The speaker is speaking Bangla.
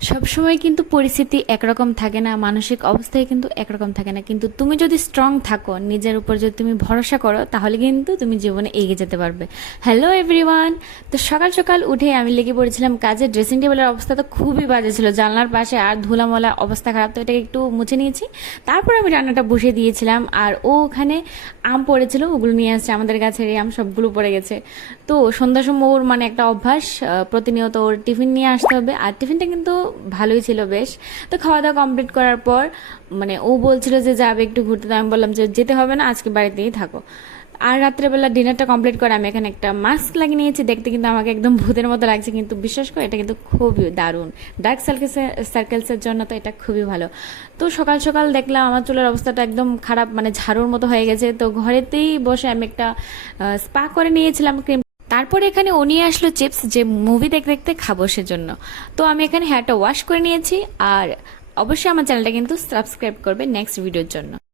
সবসময় কিন্তু পরিস্থিতি একরকম থাকে না, মানসিক অবস্থায় কিন্তু একরকম থাকে না, কিন্তু তুমি যদি স্ট্রং থাকো, নিজের উপর যদি তুমি ভরসা করো, তাহলে কিন্তু তুমি জীবনে এগিয়ে যেতে পারবে। Hello everyone. তো সকাল সকাল উঠে আমি লেগে পড়েছিলাম কাজে। ড্রেসিং টেবিলের অবস্থা তো খুবই বাজে ছিল, জানলার পাশে আর ধুলামলা অবস্থা খারাপ, তো এটাকে একটু মুছে নিয়েছি। তারপর আমি রান্নাটা বসিয়ে দিয়েছিলাম, আর ও ওখানে আম পড়েছিল, ওগুলো নিয়ে আসছে, আমাদের গাছের এই আম সবগুলো পড়ে গেছে। তো সন্ধ্যার সময় ওর মানে একটা অভ্যাস, প্রতিনিয়ত ওর টিফিন নিয়ে আসতে হবে, আর টিফিনটা কিন্তু ভালোই ছিল বেশ। তো খাওয়া দাওয়া কমপ্লিট করার পর মানে ও বলছিল যে যাবে একটু ঘুরতে, তো আমি বললাম যে যেতে হবে না, আজকে বাড়িতেই থাকো। আর রাত্রেবেলা ডিনারটা কমপ্লিট করে আমি এখানে একটা মাস্ক লাগিয়ে নিয়েছি, দেখতে কিন্তু আমাকে একদম ভূতের মতো লাগছে, কিন্তু বিশ্বাস করে এটা কিন্তু খুবই দারুণ। ডার্ক সার্কেলসের জন্য তো এটা খুবই ভালো। তো সকাল সকাল দেখলাম আমার চুলের অবস্থাটা একদম খারাপ, মানে ঝাড়ুর মতো হয়ে গেছে। তো ঘরেতেই বসে আমি একটা স্পা করে নিয়েছিলাম ক্রিম। তারপরে এখানে ও নিয়ে আসলো চিপস, যে মুভি দেখতে দেখতে খাবো সেজন্য। তো আমি এখানে হেয়ারটা ওয়াশ করে নিয়েছি, আর অবশ্যই আমার চ্যানেলটা কিন্তু সাবস্ক্রাইব করবে নেক্সট ভিডিওর জন্য।